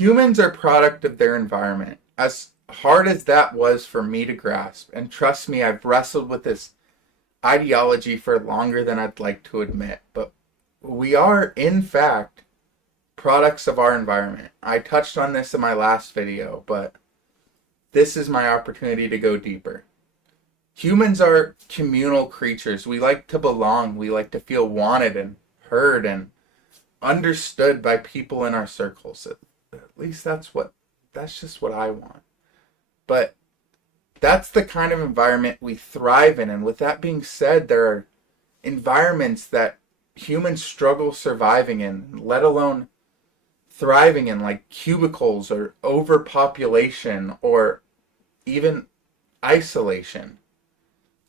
Humans are product of their environment. As hard as that was for me to grasp, and trust me, I've wrestled with this ideology for longer than I'd like to admit, but we are, in fact, products of our environment. I touched on this in my last video, but this is my opportunity to go deeper. Humans are communal creatures. We like to belong. We like to feel wanted and heard and understood by people in our circles. At least that's just what I want. But that's the kind of environment we thrive in. And with that being said, there are environments that humans struggle surviving in, let alone thriving in, like cubicles or overpopulation or even isolation.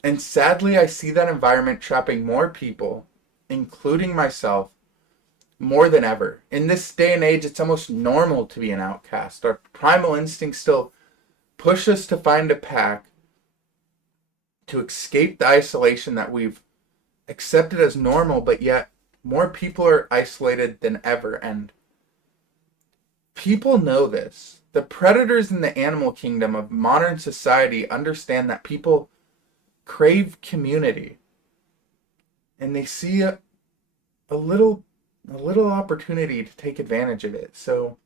And sadly, I see that environment trapping more people, including myself, more than ever. In this day and age, it's almost normal to be an outcast. Our primal instincts still push us to find a pack to escape the isolation that we've accepted as normal, but yet more people are isolated than ever. And people know this. The predators in the animal kingdom of modern society understand that people crave community, and they see a little opportunity to take advantage of it. So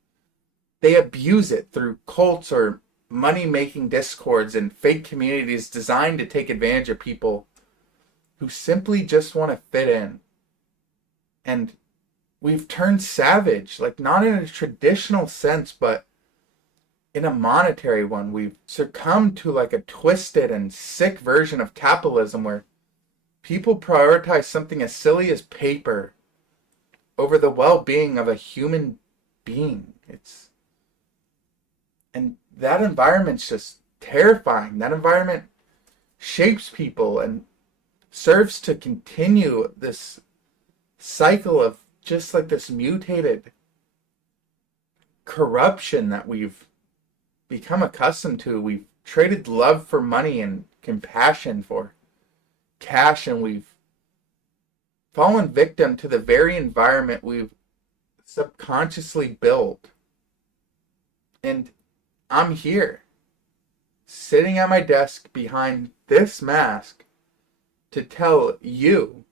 they abuse it through cults or money-making discords and fake communities designed to take advantage of people who simply just want to fit in. And we've turned savage, like not in a traditional sense, but in a monetary one. We've succumbed to like a twisted and sick version of capitalism where people prioritize something as silly as paper over the well-being of a human being. And that environment's just terrifying. That environment shapes people and serves to continue this cycle of just like this mutated corruption that we've become accustomed to. We've traded love for money and compassion for cash, and we've fallen victim to the very environment we've subconsciously built. And I'm here, sitting at my desk behind this mask to tell you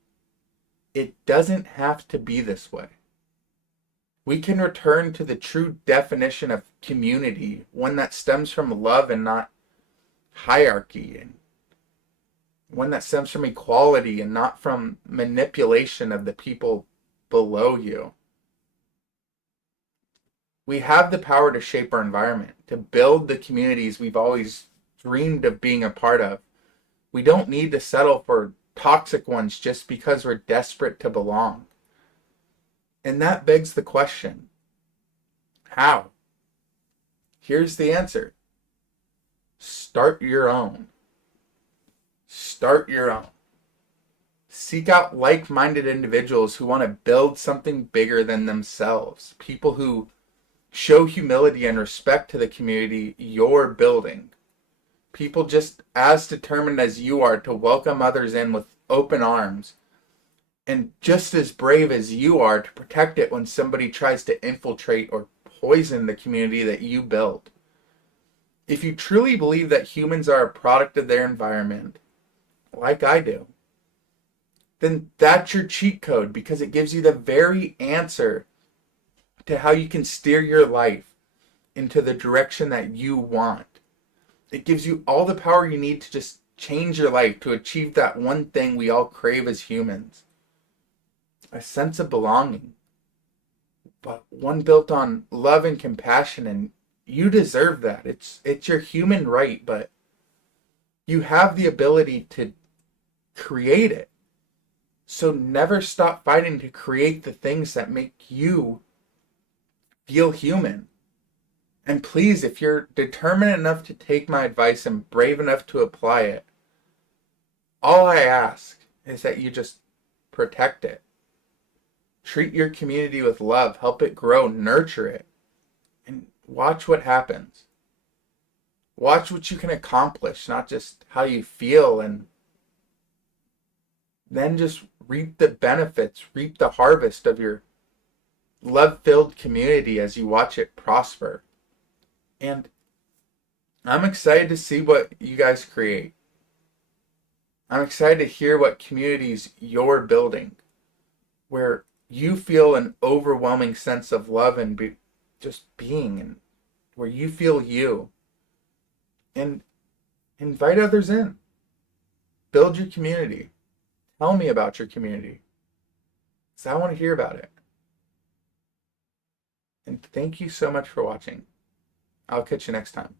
it doesn't have to be this way. We can return to the true definition of community, one that stems from love and not hierarchy, and one that stems from equality and not from manipulation of the people below you. We have the power to shape our environment, to build the communities we've always dreamed of being a part of. We don't need to settle for toxic ones just because we're desperate to belong. And that begs the question, how? Here's the answer. Start your own. Start your own. Seek out like-minded individuals who want to build something bigger than themselves. People who show humility and respect to the community you're building. People just as determined as you are to welcome others in with open arms, and just as brave as you are to protect it when somebody tries to infiltrate or poison the community that you built. If you truly believe that humans are a product of their environment, like I do, then that's your cheat code, because it gives you the very answer to how you can steer your life into the direction that you want. It gives you all the power you need to just change your life, to achieve that one thing we all crave as humans. A sense of belonging. But one built on love and compassion, and you deserve that. It's your human right, but you have the ability to create it. So never stop fighting to create the things that make you feel human. And please, if you're determined enough to take my advice and brave enough to apply it, all I ask is that you just protect it. Treat your community with love, help it grow, nurture it, and watch what happens. Watch what you can accomplish, not just how you feel, and then just reap the benefits, reap the harvest of your love-filled community as you watch it prosper. And I'm excited to see what you guys create. I'm excited to hear what communities you're building, where you feel an overwhelming sense of love and just being, and where you feel you. And invite others in. Build your community. Tell me about your community, because I want to hear about it. And thank you so much for watching. I'll catch you next time.